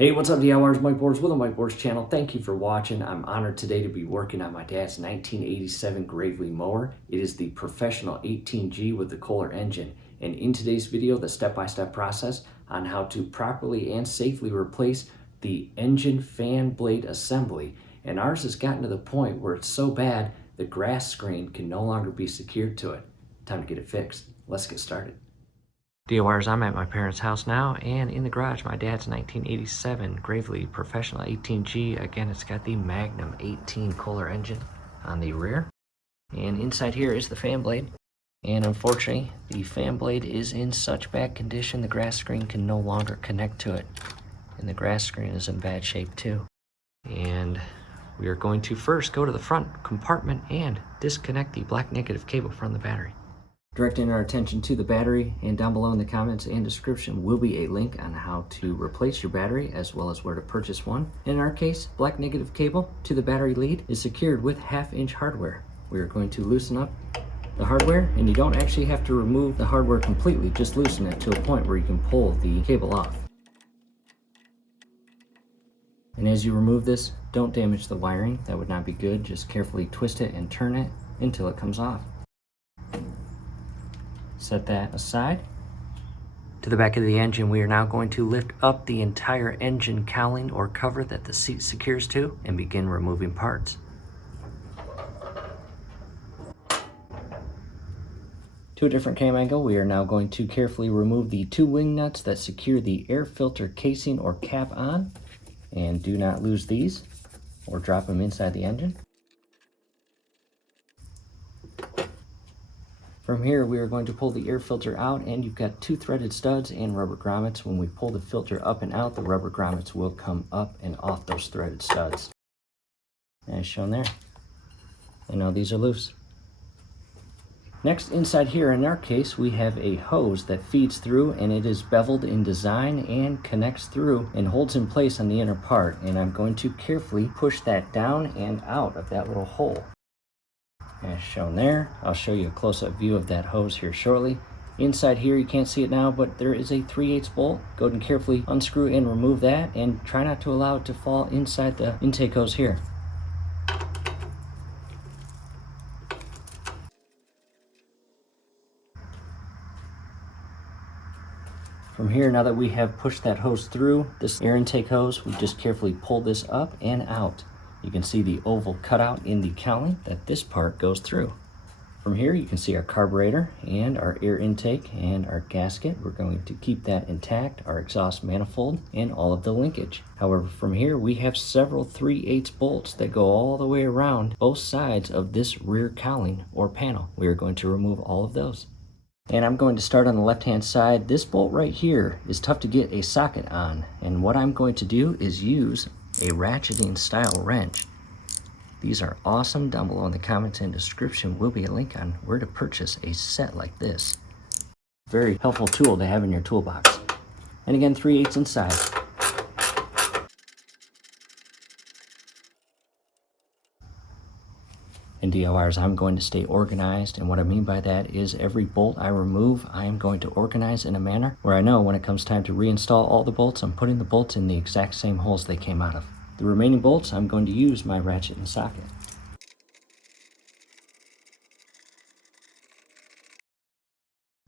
Hey, what's up DIYers, Mike Boards with the Mike Boards channel. Thank you for watching. I'm honored today to be working on my dad's 1987 Gravely mower. It is the professional 18G with the Kohler engine. And in today's video, the step-by-step process on how to properly and safely replace the engine fan blade assembly. And ours has gotten to the point where it's so bad, the grass screen can no longer be secured to it. Time to get it fixed. Let's get started. DIYers, I'm at my parents' house now, and in the garage, my dad's 1987 Gravely Professional 18G. Again, it's got the Magnum 18 Kohler engine on the rear. And inside here is the fan blade. And unfortunately, the fan blade is in such bad condition, the grass screen can no longer connect to it. And the grass screen is in bad shape too. And we are going to first go to the front compartment and disconnect the black negative cable from the battery. Directing our attention to the battery, and down below in the comments and description will be a link on how to replace your battery as well as where to purchase one. In our case, black negative cable to the battery lead is secured with 1/2-inch hardware. We are going to loosen up the hardware, and you don't actually have to remove the hardware completely, just loosen it to a point where you can pull the cable off. And as you remove this, don't damage the wiring, that would not be good. Just carefully twist it and turn it until it comes off. Set that aside. To the back of the engine, we are now going to lift up the entire engine cowling or cover that the seat secures to and begin removing parts. To a different cam angle, we are now going to carefully remove the 2 wing nuts that secure the air filter casing or cap on, and do not lose these or drop them inside the engine. From here, we are going to pull the air filter out, and you've got 2 threaded studs and rubber grommets. When we pull the filter up and out, the rubber grommets will come up and off those threaded studs, as shown there. And now these are loose. Next, inside here, in our case, we have a hose that feeds through, and it is beveled in design and connects through and holds in place on the inner part. And I'm going to carefully push that down and out of that little hole, as shown there. I'll show you a close-up view of that hose here shortly. Inside here, you can't see it now, but there is a 3/8 bolt. Go ahead and carefully unscrew and remove that, and try not to allow it to fall inside the intake hose here. From here, now that we have pushed that hose through this air intake hose, we just carefully pull this up and out. You can see the oval cutout in the cowling that this part goes through. From here, you can see our carburetor and our air intake and our gasket. We're going to keep that intact, our exhaust manifold, and all of the linkage. However, from here, we have several 3/8 bolts that go all the way around both sides of this rear cowling or panel. We are going to remove all of those. And I'm going to start on the left-hand side. This bolt right here is tough to get a socket on. And what I'm going to do is use a ratcheting style wrench. These are awesome. Down below in the comments and description will be a link on where to purchase a set like this. Very helpful tool to have in your toolbox. And again, 3/8 inside. And DIYers, I'm going to stay organized, and what I mean by that is every bolt I remove, I am going to organize in a manner where I know when it comes time to reinstall all the bolts, I'm putting the bolts in the exact same holes they came out of. The remaining bolts, I'm going to use my ratchet and socket.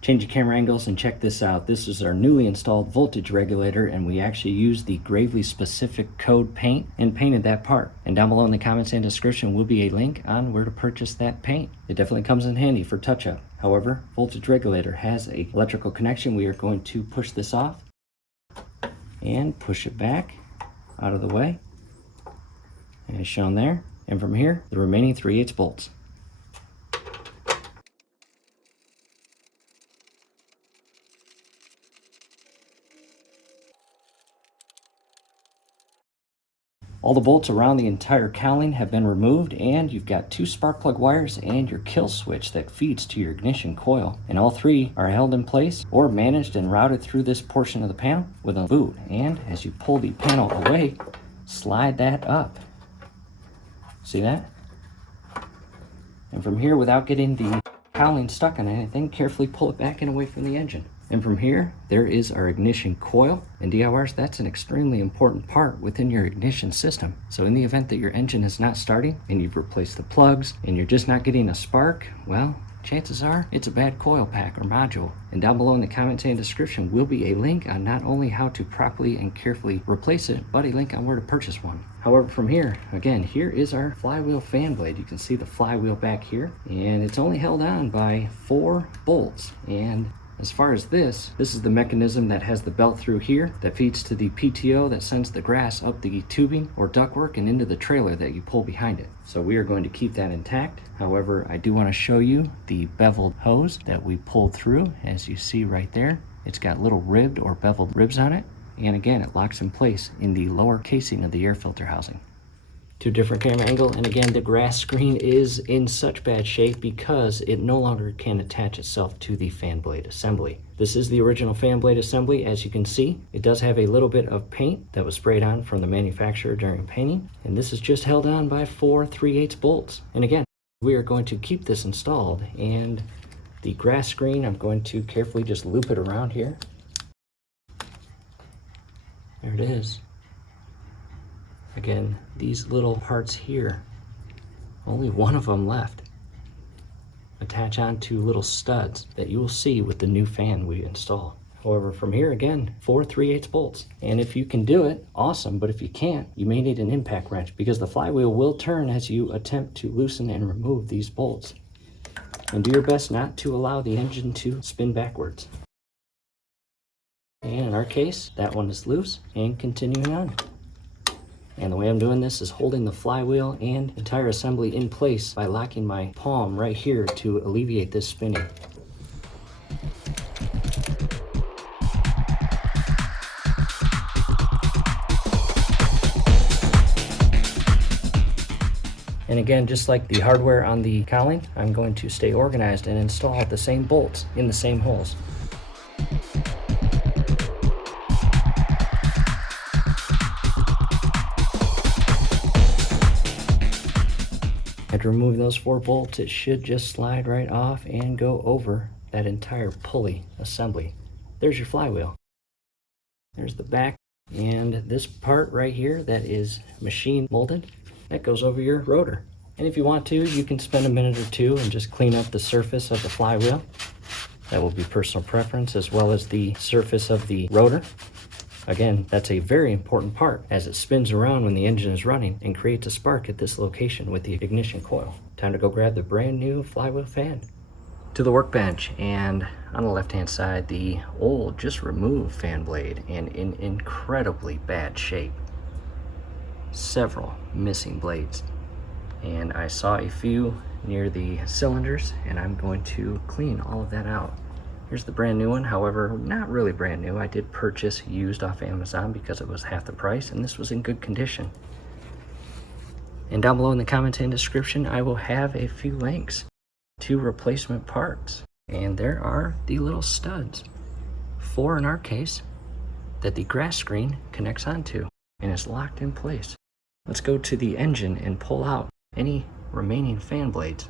Change your camera angles and check this out. This is our newly installed voltage regulator, and we actually used the Gravely specific code paint and painted that part. And down below in the comments and description will be a link on where to purchase that paint. It definitely comes in handy for touch-up. However, voltage regulator has an electrical connection. We are going to push this off and push it back out of the way, as shown there. And from here, the remaining 3/8 bolts. All the bolts around the entire cowling have been removed, and you've got 2 spark plug wires and your kill switch that feeds to your ignition coil. And all 3 are held in place or managed and routed through this portion of the panel with a boot. And as you pull the panel away, slide that up. See that? And from here, without getting the cowling stuck on anything, carefully pull it back and away from the engine. And from here, there is our ignition coil. And DIYers, that's an extremely important part within your ignition system. So in the event that your engine is not starting and you've replaced the plugs and you're just not getting a spark, well, chances are it's a bad coil pack or module. And down below in the comment and description will be a link on not only how to properly and carefully replace it, but a link on where to purchase one. However, from here, again, here is our flywheel fan blade. You can see the flywheel back here, and it's only held on by 4 bolts. And as far as this is the mechanism that has the belt through here that feeds to the PTO that sends the grass up the tubing or ductwork and into the trailer that you pull behind it. So we are going to keep that intact. However, I do want to show you the beveled hose that we pulled through. As you see right there, it's got little ribbed or beveled ribs on it. And again, it locks in place in the lower casing of the air filter housing. 2 different camera angle, and again, the grass screen is in such bad shape because it no longer can attach itself to the fan blade assembly. This is the original fan blade assembly. As you can see, it does have a little bit of paint that was sprayed on from the manufacturer during painting, and this is just held on by 4 3/8 bolts. And again, we are going to keep this installed, and the grass screen, I'm going to carefully just loop it around here. There it is. Again, these little parts here, only one of them left, attach onto little studs that you will see with the new fan we install. However, from here, again, 4 3/8 bolts. And if you can do it, awesome, but if you can't, you may need an impact wrench because the flywheel will turn as you attempt to loosen and remove these bolts. And do your best not to allow the engine to spin backwards. And in our case, that one is loose, and continuing on. And the way I'm doing this is holding the flywheel and entire assembly in place by locking my palm right here to alleviate this spinning. And again, just like the hardware on the cowling, I'm going to stay organized and install the same bolts in the same holes. After removing those 4 bolts, it should just slide right off and go over that entire pulley assembly. There's your flywheel. There's the back, and this part right here that is machine molded, that goes over your rotor. And if you want to, you can spend a minute or 2 and just clean up the surface of the flywheel. That will be personal preference, as well as the surface of the rotor. Again, that's a very important part as it spins around when the engine is running and creates a spark at this location with the ignition coil. Time to go grab the brand new flywheel fan. To the workbench, and on the left hand side, the old just removed fan blade and in incredibly bad shape. Several missing blades. And I saw a few near the cylinders, and I'm going to clean all of that out. Here's the brand new one, however, not really brand new. I did purchase used off Amazon because it was half the price, and this was in good condition. And down below in the comments and description, I will have a few links to replacement parts. And there are the little studs, 4 in our case, that the grass screen connects onto and is locked in place. Let's go to the engine and pull out any remaining fan blades.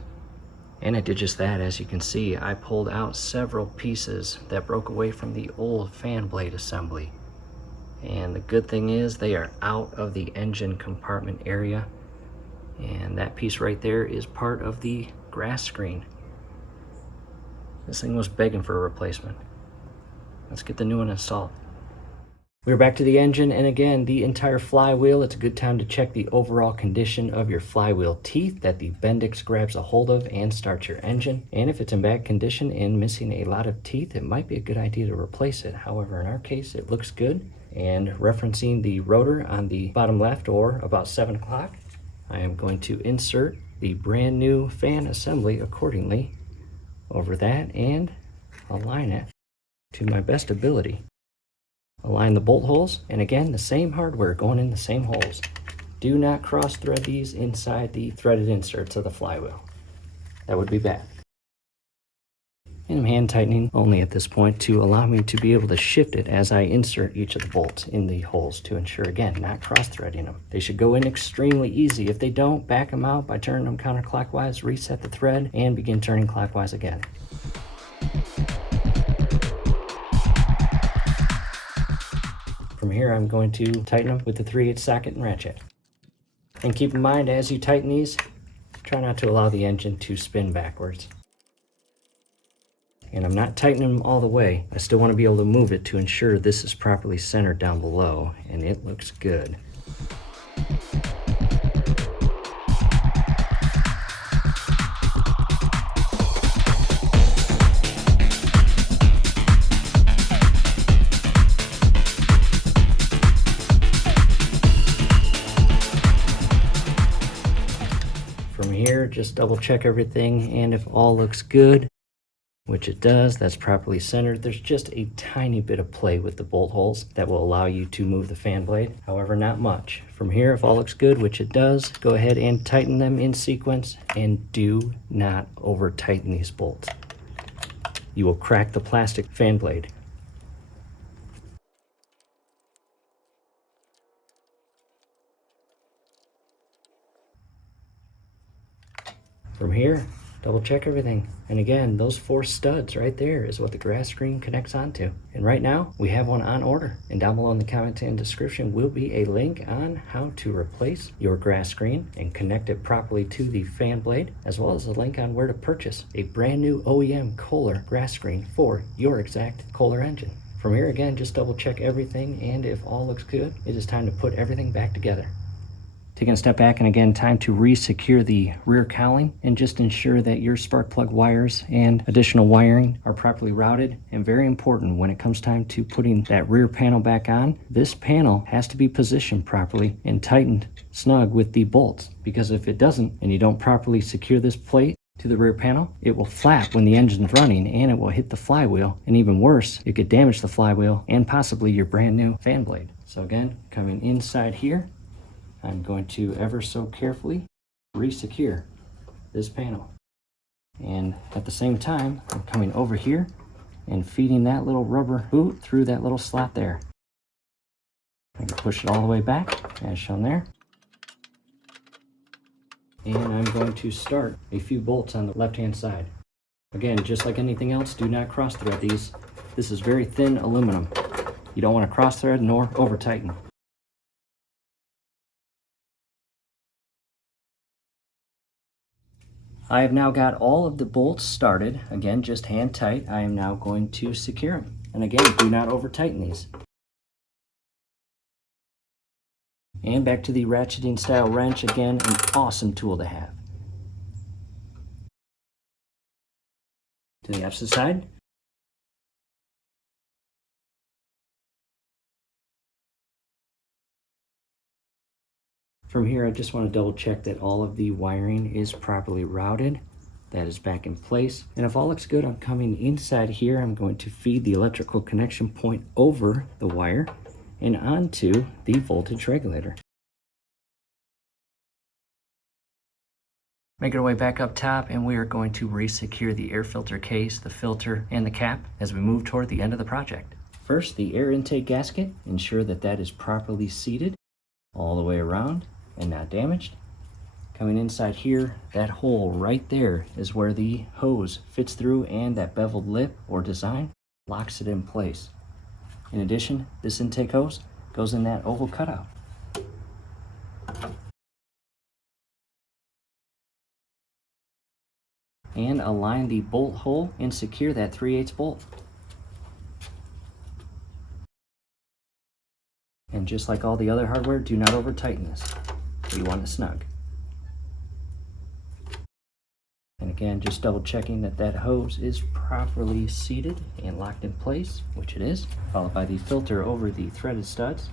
And I did just that. As you can see, I pulled out several pieces that broke away from the old fan blade assembly. And the good thing is they are out of the engine compartment area. And that piece right there is part of the grass screen. This thing was begging for a replacement. Let's get the new one installed. We're back to the engine, and again, the entire flywheel. It's a good time to check the overall condition of your flywheel teeth that the Bendix grabs a hold of and starts your engine. And if it's in bad condition and missing a lot of teeth, it might be a good idea to replace it. However, in our case, it looks good. And referencing the rotor on the bottom left, or about 7 o'clock, I am going to insert the brand new fan assembly accordingly over that and align it to my best ability. Align the bolt holes, and again, the same hardware going in the same holes. Do not cross thread these inside the threaded inserts of the flywheel. That would be bad. And I'm hand tightening only at this point to allow me to be able to shift it as I insert each of the bolts in the holes to ensure, again, not cross threading them. They should go in extremely easy. If they don't, back them out by turning them counterclockwise, reset the thread, and begin turning clockwise again. From here, I'm going to tighten them with the 3/8 socket and ratchet. And keep in mind, as you tighten these, try not to allow the engine to spin backwards. And I'm not tightening them all the way. I still want to be able to move it to ensure this is properly centered down below, and it looks good. From here, just double check everything, and if all looks good, which it does, that's properly centered. There's just a tiny bit of play with the bolt holes that will allow you to move the fan blade. However, not much. From here, if all looks good, which it does, go ahead and tighten them in sequence, and do not over tighten these bolts. You will crack the plastic fan blade. From here, double check everything. And again, those 4 studs right there is what the grass screen connects onto. And right now, we have one on order. And down below in the comment and description will be a link on how to replace your grass screen and connect it properly to the fan blade, as well as a link on where to purchase a brand new OEM Kohler grass screen for your exact Kohler engine. From here, again, just double check everything, and if all looks good, it is time to put everything back together. Taking a step back, and again, time to re-secure the rear cowling and just ensure that your spark plug wires and additional wiring are properly routed. And very important, when it comes time to putting that rear panel back on, this panel has to be positioned properly and tightened snug with the bolts, because if it doesn't and you don't properly secure this plate to the rear panel, it will flap when the engine's running, and it will hit the flywheel, and even worse, it could damage the flywheel and possibly your brand new fan blade. So again, coming inside here, I'm going to ever so carefully re-secure this panel. And at the same time, I'm coming over here and feeding that little rubber boot through that little slot there. I can push it all the way back, as shown there. And I'm going to start a few bolts on the left-hand side. Again, just like anything else, do not cross-thread these. This is very thin aluminum. You don't want to cross-thread nor over-tighten. I have now got all of the bolts started. Again, just hand tight. I am now going to secure them. And again, do not over tighten these. And back to the ratcheting style wrench. Again, an awesome tool to have. To the opposite side. From here, I just want to double check that all of the wiring is properly routed. That is back in place. And if all looks good, I'm coming inside here. I'm going to feed the electrical connection point over the wire and onto the voltage regulator. Make our way back up top, and we are going to re-secure the air filter case, the filter, and the cap as we move toward the end of the project. First, the air intake gasket. Ensure that that is properly seated all the way around and not damaged. Coming inside here, that hole right there is where the hose fits through, and that beveled lip or design locks it in place. In addition, this intake hose goes in that oval cutout. And align the bolt hole and secure that 3/8 bolt. And just like all the other hardware, do not over tighten this. You want it snug. And again, just double checking that that hose is properly seated and locked in place, which it is, followed by the filter over the threaded studs.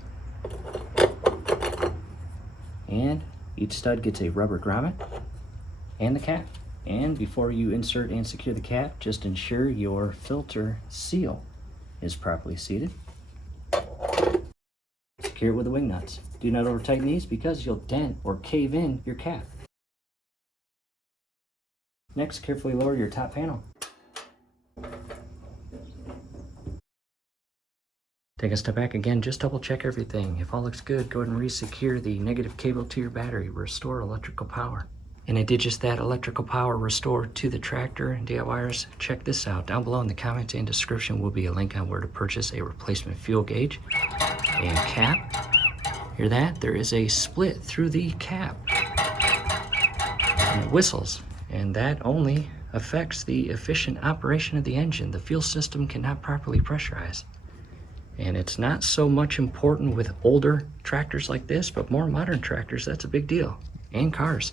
And each stud gets a rubber grommet and the cap. And before you insert and secure the cap, just ensure your filter seal is properly seated. Secure it with the wing nuts. Do not over tighten these because you'll dent or cave in your cap. Next, carefully lower your top panel. Take a step back again, just double check everything. If all looks good, go ahead and re-secure the negative cable to your battery. Restore electrical power. And I did just that electrical power restore to the tractor. And DIYers, check this out. Down below in the comments and description will be a link on where to purchase a replacement fuel gauge and cap. Hear that? There is a split through the cap. And it whistles. And that only affects the efficient operation of the engine. The fuel system cannot properly pressurize. And it's not so much important with older tractors like this, but more modern tractors, that's a big deal. And cars.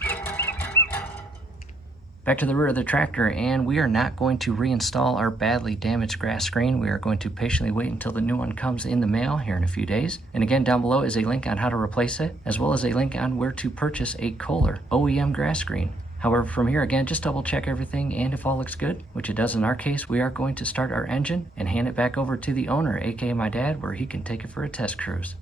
Back to the rear of the tractor, and we are not going to reinstall our badly damaged grass screen. We are going to patiently wait until the new one comes in the mail here in a few days. And again, down below is a link on how to replace it, as well as a link on where to purchase a Kohler OEM grass screen. However, from here, again, just double check everything, and if all looks good, which it does in our case, we are going to start our engine and hand it back over to the owner, aka my dad, where he can take it for a test cruise.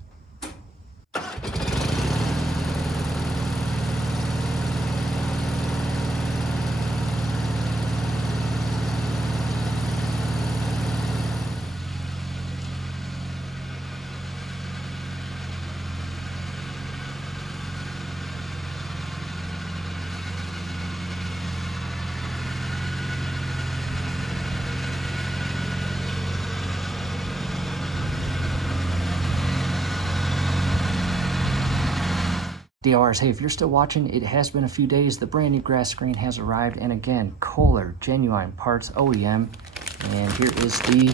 DIYers, hey, if you're still watching, it has been a few days. The brand new grass screen has arrived, and again, Kohler, genuine parts, OEM. And here is the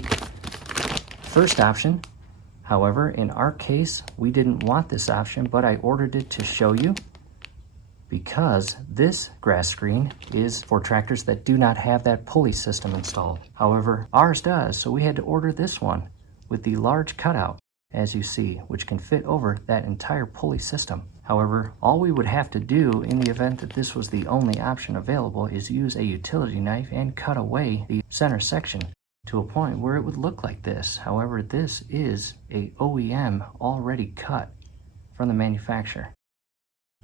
first option. However, in our case, we didn't want this option, but I ordered it to show you because this grass screen is for tractors that do not have that pulley system installed. However, ours does, so we had to order this one with the large cutout, as you see, which can fit over that entire pulley system. However, all we would have to do in the event that this was the only option available is use a utility knife and cut away the center section to a point where it would look like this. However, this is a OEM already cut from the manufacturer.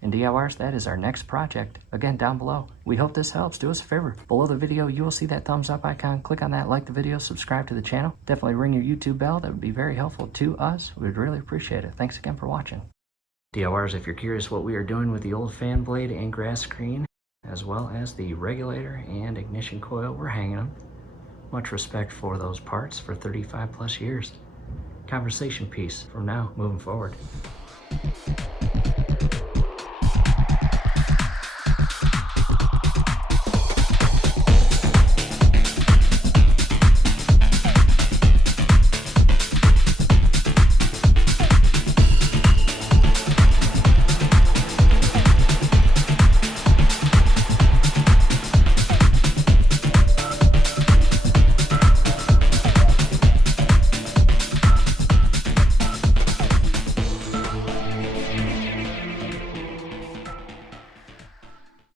And DIYers, that is our next project. Again, down below. We hope this helps. Do us a favor. Below the video, you will see that thumbs up icon. Click on that, like the video, subscribe to the channel. Definitely ring your YouTube bell. That would be very helpful to us. We would really appreciate it. Thanks again for watching. DIYers, if you're curious what we are doing with the old fan blade and grass screen, as well as the regulator and ignition coil, we're hanging them. Much respect for those parts for 35 plus years. Conversation piece from now moving forward.